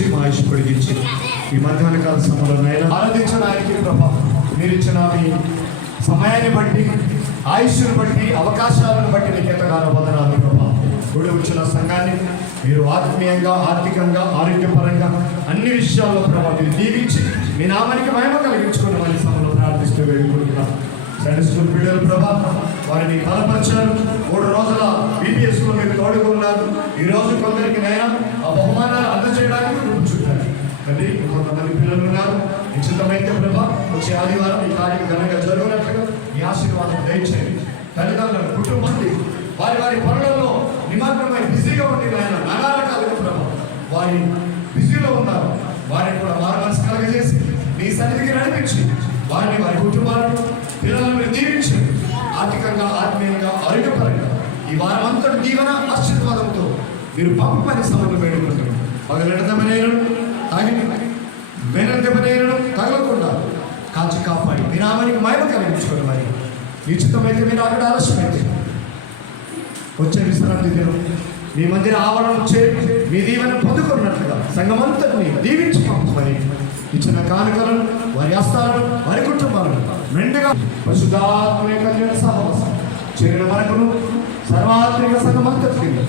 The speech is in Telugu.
ఇచ్చి మా ఆయుష్ పొడిగించి ఈ మధ్యాహ్న కాల సమయంలో ఆరాధించడానికి ప్రభా మీరు ఇచ్చిన మీ సమయాన్ని బట్టి ఆయుష్ను బట్టి అవకాశాలను బట్టి నీకు ఎంతగానో వందనాలు ప్రభా. కూడి వచ్చిన సంఘాన్ని మీరు ఆత్మీయంగా ఆర్థికంగా ఆరోగ్యపరంగా అన్ని విషయాల్లో ప్రభావ మీరు దీవించి మీ నామానికి మహిమ కలిగించుకున్న వారి సమయంలో ప్రార్థిస్తూ వేడుకుంటున్నాం. సండే స్కూల్ బిడ్డలు ప్రభా వారిని బలపరిచారు. 3 రోజుల బీపీఎస్లో మీరు తోడుకున్నారు. ఈరోజు కొందరికి నైనా ఆ బహుమానాలు అందజేయడానికి కూర్చుంటారు. కానీ కొంతమంది పిల్లలు ఉన్నారు. నిశ్చితమైతే ప్రభా వచ్చే ఆదివారం ఈ కార్యం ఘనంగా జరుగునట్లుగా మీ ఆశీర్వాదం దయచేయండి. తల్లిదండ్రులను కుటుంబాన్ని వారి వారి పనులలో నిమగ్నమై బిజీగా ఉండి ఆయన నానా రకాలుగా ప్రభావ వారి బిజీలో ఉన్నారు. వారిని కూడా వారి మనసు కలగజేసి మీ సన్నిధికి నడిపించి వారిని వారి కుటుంబాలను పిల్లలను మీరు దీవించి ఆర్థికంగా ఆత్మీయంగా ఆరోగ్యపరంగా ఈ వారం అంతటి దీవెన ఆశీర్వాదంతో మీరు పంపని సమయంలో వేడుకుంటున్నారు. పగలెడదమనేను తాగి వెనదమనేను తగలకుండా కాల్చి కాపాడి మీ నామానికి మహిమ కలిగించుకోండి. మరి నిశ్చితమైతే మీరు అక్కడ ఆలస్యమైతే వచ్చే విశ్రాంతి దినం మీ మందిర ఆవరణం చేరి మీ దీవెన పొందుకున్నట్లుగా సంఘమంతటిని దీవించి పంపమని ఇచ్చిన కానుకలను వారి హస్తాలను వారి కుటుంబాలను మెండుగా పరిశుద్ధాత్మ యొక్క సహవాసం చేరిన మనకును సర్వాత్మిక సంఘమంతటిని